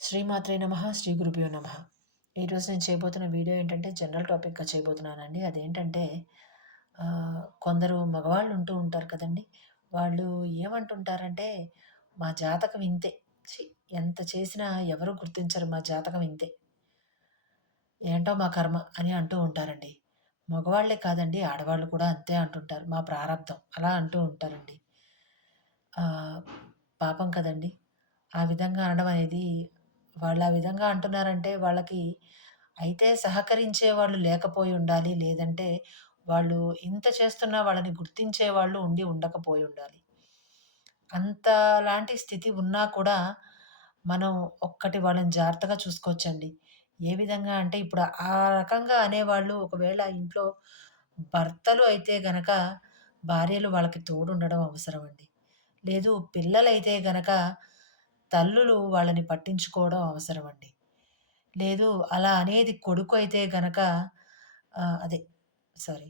శ్రీమాత్రే నమః! శ్రీ గురుభ్యో నమః! ఈరోజు నేను చేయబోతున్న వీడియో ఏంటంటే జనరల్ టాపిక్‌గా చేయబోతున్నానండి. అదేంటంటే కొందరు మగవాళ్ళు ఉంటూ ఉంటారు కదండీ! వాళ్ళు ఏమంటుంటారంటే, "మా జాతకం ఇంతే. ఛీ! ఎంత చేసినా ఎవరు గుర్తించరు మా జాతకం ఇంతే. ఏంటో మా కర్మ" అని అంటూ ఉంటారండి. మగవాళ్ళే కాదండి, ఆడవాళ్ళు కూడా అంతే అంటుంటారు. "మా ప్రారబ్ధం" అలా అంటూ ఉంటారండి. ఆహ్, పాపం కదండీ! ఆ విధంగా అనడం అనేది వాళ్ళు ఆ విధంగా అంటున్నారంటే వాళ్ళకి అయితే సహకరించే వాళ్ళు లేకపోయి ఉండాలి. లేదంటే వాళ్ళు ఇంత చేస్తున్నా వాళ్ళని గుర్తించేవాళ్ళు ఉండి ఉండకపోయి ఉండాలి. అంతలాంటి స్థితి ఉన్నా కూడా మనం ఒక్కటి వాళ్ళని జాగ్రత్తగా చూసుకోవచ్చండి. ఏ విధంగా అంటే ఇప్పుడు ఆ రకంగా అనేవాళ్ళు ఒకవేళ ఇంట్లో భర్తలు అయితే గనక భార్యలు వాళ్ళకి తోడుండడం అవసరమండి. లేదు పిల్లలైతే గనక తల్లులు వాళ్ళని పట్టించుకోవడం అవసరమండి. లేదు అలా అనేది కొడుకు అయితే గనక అదే సారీ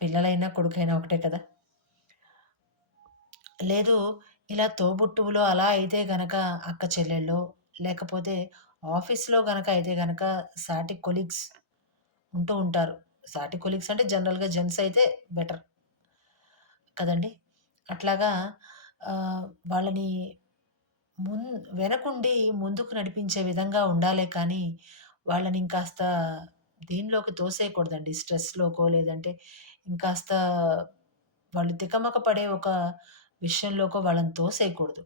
పిల్లలైనా, కొడుకైనా ఒకటే కదా! లేదు ఇలా తోబుట్టువులో అలా అయితే గనక అక్క చెల్లెళ్ళో, లేకపోతే ఆఫీస్‌లో గనక అయితే గనక సాటి కొలీగ్స్ ఉంటూ ఉంటారు. సాటి కొలీగ్స్ అంటే జనరల్‌గా జెంట్స్ అయితే బెటర్ కదండీ! అట్లాగా వాళ్ళని మున్ వెనకుండి ముందుకు నడిపించే విధంగా ఉండాలే కానీ, వాళ్ళని ఇంకాస్త దీనిలోకి తోసేయకూడదండి. స్ట్రెస్‌లోకో లేదంటే ఇంకాస్త వాళ్ళు తికమక పడే ఒక విషయంలోకో వాళ్ళని తోసేయకూడదు.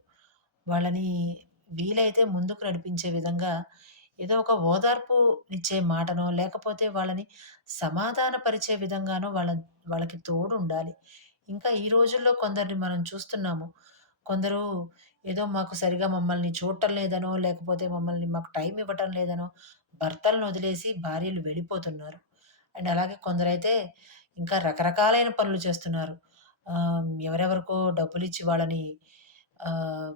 వాళ్ళని వీలైతే ముందుకు నడిపించే విధంగా ఏదో ఒక ఓదార్పునిచ్చే మాటనో, లేకపోతే వాళ్ళని సమాధానపరిచే విధంగానో వాళ్ళకి తోడుండాలి. ఇంకా ఈ రోజుల్లో కొందరిని మనం చూస్తున్నాము. కొందరు ఏదో మాకు సరిగ్గా మమ్మల్ని చూడటం లేదనో, లేకపోతే మమ్మల్ని మాకు టైం ఇవ్వటం లేదనో, భర్తలను వదిలేసి భార్యలు వెళ్ళిపోతున్నారు. అండ్ అలాగే కొందరైతే ఇంకా రకరకాలైన పనులు చేస్తున్నారు. ఎవరెవరికో డబ్బులిచ్చి వాళ్ళని ఆహ్,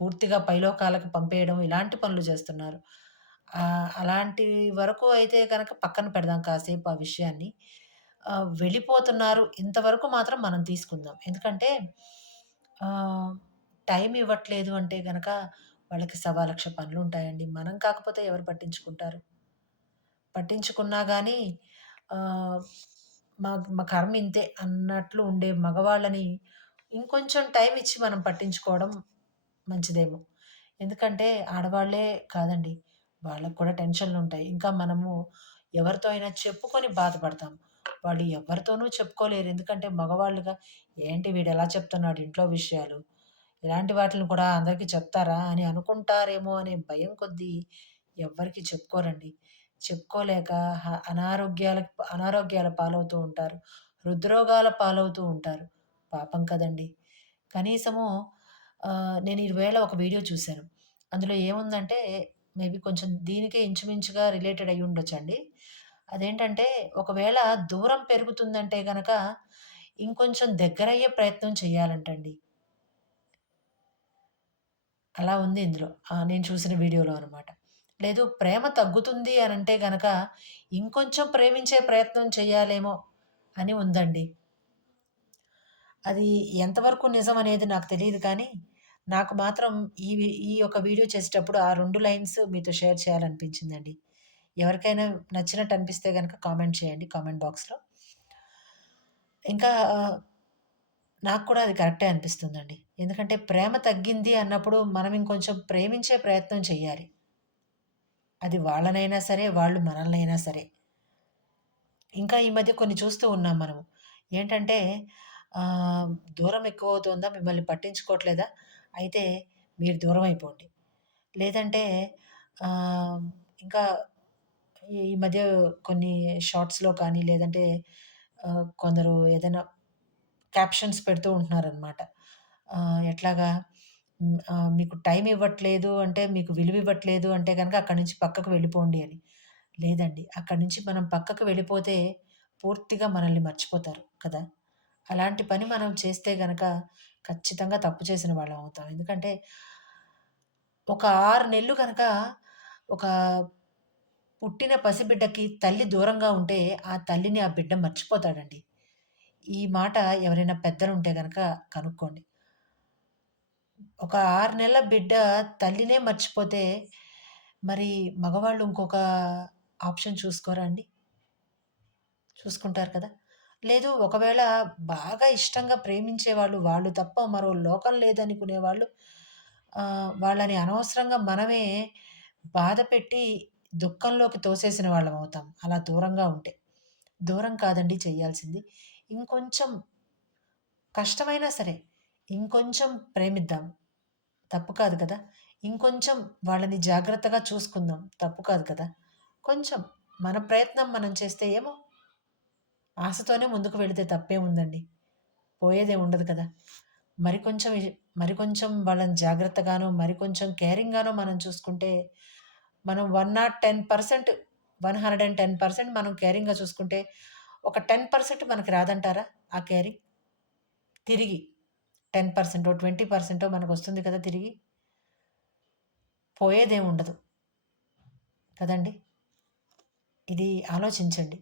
పూర్తిగా పైలోకాలకు పంపేయడం ఇలాంటి పనులు చేస్తున్నారు. అలాంటి వరకు అయితే గనక పక్కన పెడదాం కాసేపు ఆ విషయాన్ని. వెళ్ళిపోతున్నారు ఇంతవరకు మాత్రం మనం తీసుకుందాం. ఎందుకంటే ఆహ్, టైం ఇవ్వట్లేదు అంటే గనక వాళ్ళకి సవాలక్ష పనులుంటాయండి. మనం కాకపోతే ఎవరు పట్టించుకుంటారు? పట్టించుకున్నా గానీ ఆహ్, మా కర్మ ఇంతే అన్నట్లు ఉండే మగవాళ్ళని ఇంకొంచెం టైం ఇచ్చి మనం పట్టించుకోవడం మంచిదేమో. ఎందుకంటే ఆడవాళ్ళే కాదండి. వాళ్ళకి కూడా టెన్షన్‌లుంటాయి. ఇంకా మనము ఎవరితో అయినా చెప్పుకొని బాధపడతాం. వాళ్ళు ఎవ్వరితోనూ చెప్పుకోలేరు. ఎందుకంటే మగవాళ్ళుగా ఏంటి వీడెలా చెప్తున్నాడు ఇంట్లో విషయాలు. ఇలాంటి వాటిలిని కూడా అందరికి చెప్తారా అని అనుకుంటారేమో అనే భయం కొద్దీ ఎవ్వరికీ చెప్పుకోరండి. చెప్పుకోలేక అనారోగ్యాల పాలవుతూ ఉంటారు. హృద్రోగాల పాలవుతూ ఉంటారు. పాపం కదండీ! కనీసము నేను ఈవేళ ఒక వీడియో చూసాను. అందులో ఏముందంటే మేబీ కొంచెం దీనికే ఇంచుమించుగా రిలేటెడ్ అయ్యుండొచ్చండి. అదేంటంటే ఒకవేళ దూరం పెరుగుతుందంటే గనక ఇంకొంచెం దగ్గరయ్యే ప్రయత్నం చేయాలంటండి. అలా ఉంది ఇందులో. నేను చూసిన వీడియోలో అనమాట. లేదు ప్రేమ తగ్గుతుంది అనంటే గనక ఇంకొంచెం ప్రేమించే ప్రయత్నం చేయాలేమో అని ఉందండి. అది ఎంతవరకు నిజమనేది నాకు తెలీదు కానీ, నాకు మాత్రం ఈ యొక్క వీడియో చేసేటప్పుడు ఆ 2 లైన్స్ మీతో షేర్ చేయాలనిపించిందండి. ఎవరికైనా నచ్చినట్టు అనిపిస్తే గనక కామెంట్ చేయండి కామెంట్ బాక్స్‌లో. ఇంకా నాకు కూడా అది కరెక్టే అనిపిస్తుందండి. ఎందుకంటే ప్రేమ తగ్గింది అన్నప్పుడు మనం ఇంకొంచెం ప్రేమించే ప్రయత్నం చేయాలి. అది వాళ్ళనైనా సరే, వాళ్ళు మనల్నైనా సరే. ఇంకా ఈ మధ్య కొన్ని చూస్తూ ఉన్నాం మనము. ఏంటంటే ఆహ్, దూరం ఎక్కువవుతోందా? మిమ్మల్ని పట్టించుకోవట్లేదా? అయితే మీరు దూరమైపోండి. లేదంటే ఆహ్, ఇంకా ఈ మధ్య కొన్ని షార్ట్స్‌లో కానీ లేదంటే కొందరు ఏదైనా క్యాప్షన్స్ పెడుతూ ఉంటున్నారనమాట. ఎట్లాగా మీకు టైం ఇవ్వట్లేదు అంటే, మీకు విలువ ఇవ్వట్లేదు అంటే గనక అక్కడి నుంచి పక్కకు వెళ్ళిపోండి అని. లేదండి. అక్కడి నుంచి మనం పక్కకు వెళ్ళిపోతే పూర్తిగా మనల్ని మర్చిపోతారు కదా! అలాంటి పని మనం చేస్తే గనక ఖచ్చితంగా తప్పు చేసిన వాళ్ళం అవుతాం. ఎందుకంటే ఒక 6 నెలలు గనక ఒక పుట్టిన పసిబిడ్డకి తల్లి దూరంగా ఉంటే, ఆ తల్లిని ఆ బిడ్డ మర్చిపోతాడండి. ఈ మాట ఎవరైనా పెద్దలుంటే గనక కనుక్కోండి. ఒక 6 నెలల బిడ్డ తల్లినే మర్చిపోతే, మరి మగవాళ్ళు ఇంకొక ఆప్షన్ చూసుకోరా అండి? చూసుకుంటారు కదా! లేదు ఒకవేళ బాగా ఇష్టంగా ప్రేమించేవాళ్ళు, వాళ్ళు తప్ప మరో లోకం లేదనుకునేవాళ్ళు వాళ్ళని అనవసరంగా మనమే బాధపెట్టి దుఃఖంలోకి తోసేసిన వాళ్ళమవుతాం. అలా దూరంగా ఉంటే. దూరం కాదండి చేయాల్సింది. ఇంకొంచెం కష్టమైనా సరే, ఇంకొంచెం ప్రేమిద్దాం. తప్పు కాదు కదా! ఇంకొంచెం వాళ్ళని జాగ్రత్తగా చూసుకుందాం. తప్పు కాదు కదా! కొంచెం మన ప్రయత్నం మనం చేస్తే ఏమో ఆశతోనే ముందుకు వెళితే తప్పేముందండి. పోయేదేం ఉండదు కదా! మరికొంచెం మరికొంచెం వాళ్ళని జాగ్రత్తగానో, మరికొంచెం కేరింగ్‌గానో మనం చూసుకుంటే, మనం 110% 110% మనం కేరింగ్‌గా చూసుకుంటే, ఒక 10% మనకి రాదంటారా ఆ కేరింగ్? తిరిగి 10% 20% మనకొస్తుంది కదా తిరిగి. పోయేదేం ఉండదు. కదండీ! ఇది ఆలోచించండి.